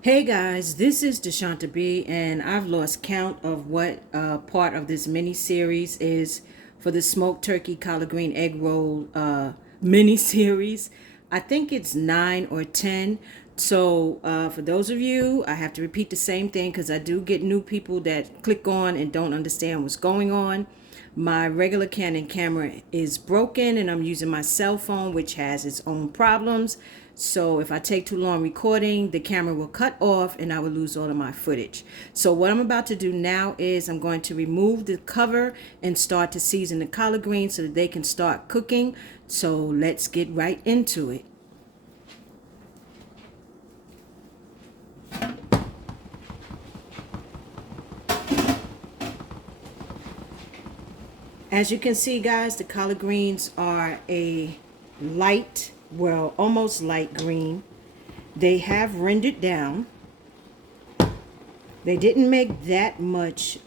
Hey guys, this is DeSHANTA B, and I've lost count of what part of this mini series is for the smoked turkey collard green egg roll mini series. I think it's 9 or 10. So for those of you, I have to repeat the same thing because I do get new people that click on and don't understand what's going on. My regular Canon camera is broken and I'm using my cell phone, which has its own problems. So if I take too long recording, the camera will cut off and I will lose all of my footage. So what I'm about to do now is I'm going to remove the cover and start to season the collard greens so that they can start cooking. So let's get right into it. As you can see, guys, the collard greens are a light, well, almost light green. They have rendered down. They didn't make that much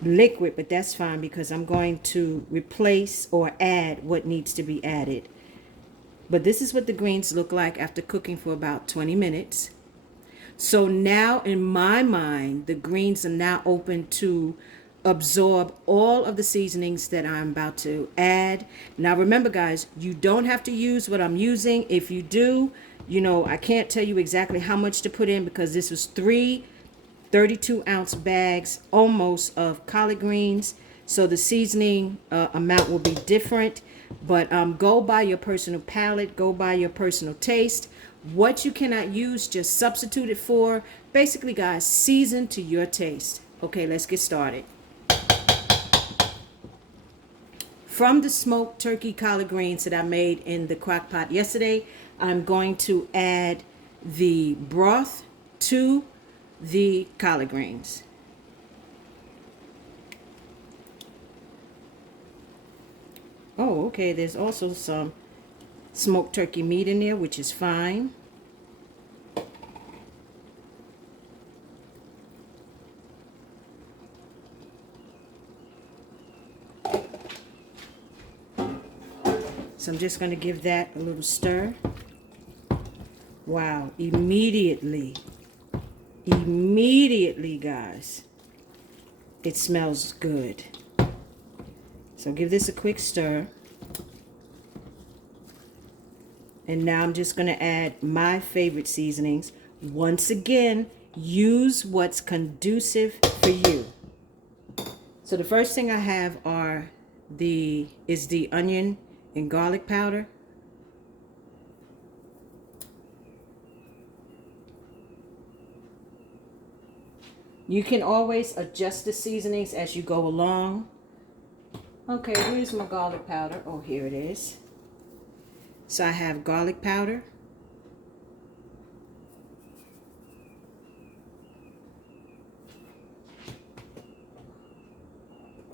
liquid, but that's fine because I'm going to replace or add what needs to be added. But this is what the greens look like after cooking for about 20 minutes. So now in my mind, the greens are now open to absorb all of the seasonings that I'm about to add. Now remember guys, you don't have to use what I'm using. If you do, I can't tell you exactly how much to put in because this was three 32-ounce bags almost of collard greens. So the seasoning amount will be different. But go by your personal palate, go by your personal taste. What you cannot use, just substitute it for. Basically, guys, season to your taste. Okay, let's get started. From the smoked turkey collard greens that I made in the crock pot yesterday, I'm going to add the broth to the collard greens. Oh, okay, there's also some smoked turkey meat in there, which is fine. So I'm just going to give that a little stir. Wow, immediately, guys, it smells good. So give this a quick stir. And now I'm just going to add my favorite seasonings. Once again, use what's conducive for you. So the first thing I have is the onion and garlic powder. You can always adjust the seasonings as you go along. Okay, here's my garlic powder. Oh, here it is. So I have garlic powder.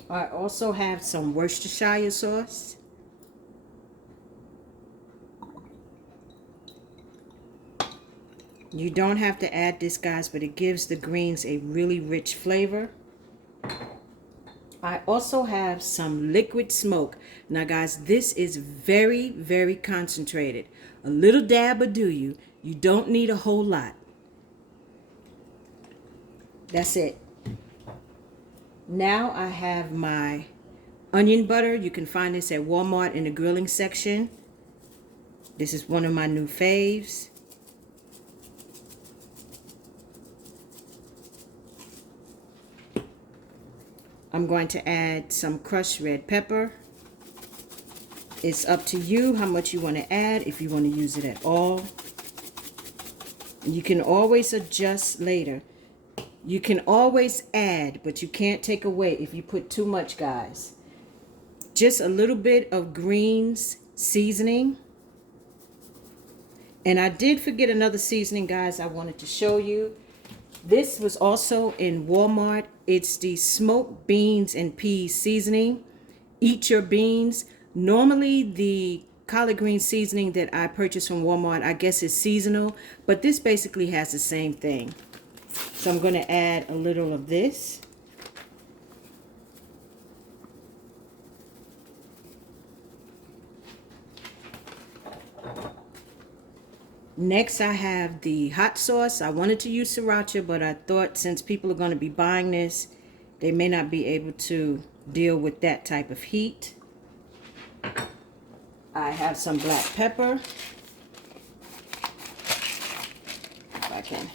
I also have some Worcestershire sauce. You don't have to add this, guys, but it gives the greens a really rich flavor. I also have some liquid smoke. Now, guys, this is very, very concentrated. A little dab will do you. You don't need a whole lot. That's it. Now I have my onion butter. You can find this at Walmart in the grilling section. This is one of my new faves. I'm going to add some crushed red pepper. It's up to you how much you want to add, if you want to use it at all. You can always adjust later. You can always add, but you can't take away if you put too much, guys. Just a little bit of greens seasoning. And I did forget another seasoning, guys, I wanted to show you. This was also in Walmart. It's the smoked beans and peas seasoning. Eat your beans. Normally the collard green seasoning that I purchased from Walmart, I guess is seasonal, but this basically has the same thing. So I'm going to add a little of this. Next, I have the hot sauce. I wanted to use sriracha, but I thought since people are going to be buying this, they may not be able to deal with that type of heat. I have some black pepper. If I can.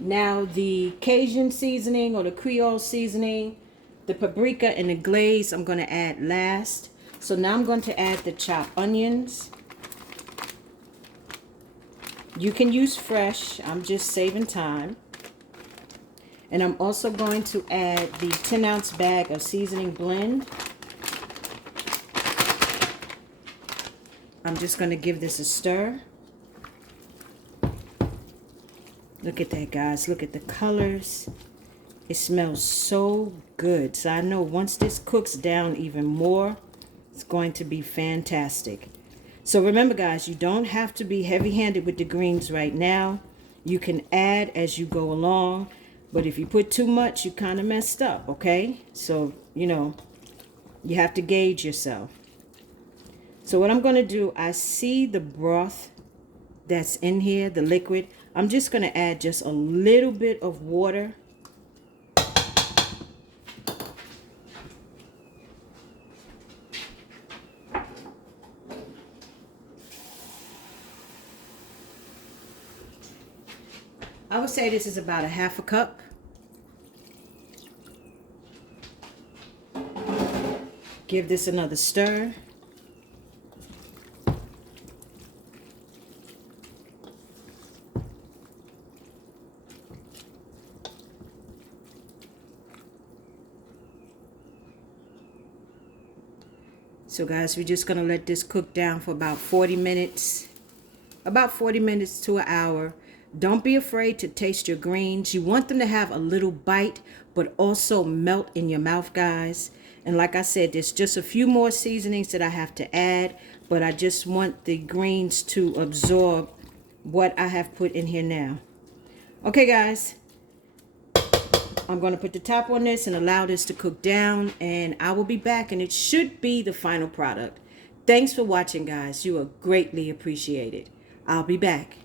Now the Cajun seasoning or the Creole seasoning, the paprika and the glaze I'm going to add last. So now I'm going to add the chopped onions. You can use fresh. I'm just saving time. And I'm also going to add the 10-ounce bag of seasoning blend. I'm just going to give this a stir. Look at that, guys. Look at the colors. It smells so good. So I know once this cooks down even more, it's going to be fantastic. So remember, guys, you don't have to be heavy-handed with the greens right now. You can add as you go along. But if you put too much, you kind of messed up, okay? So, you know, you have to gauge yourself. So what I'm going to do, I see the broth that's in here, the liquid. I'm just going to add just a little bit of water. I would say this is about a half a cup. Give this another stir. So guys, we're just going to let this cook down for about 40 minutes. About 40 minutes to an hour. Don't be afraid to taste your greens. You want them to have a little bite, but also melt in your mouth, guys. And like I said, there's just a few more seasonings that I have to add, but I just want the greens to absorb what I have put in here now. Okay, guys. I'm going to put the top on this and allow this to cook down, and I will be back, and it should be the final product. Thanks for watching, guys. You are greatly appreciated. I'll be back.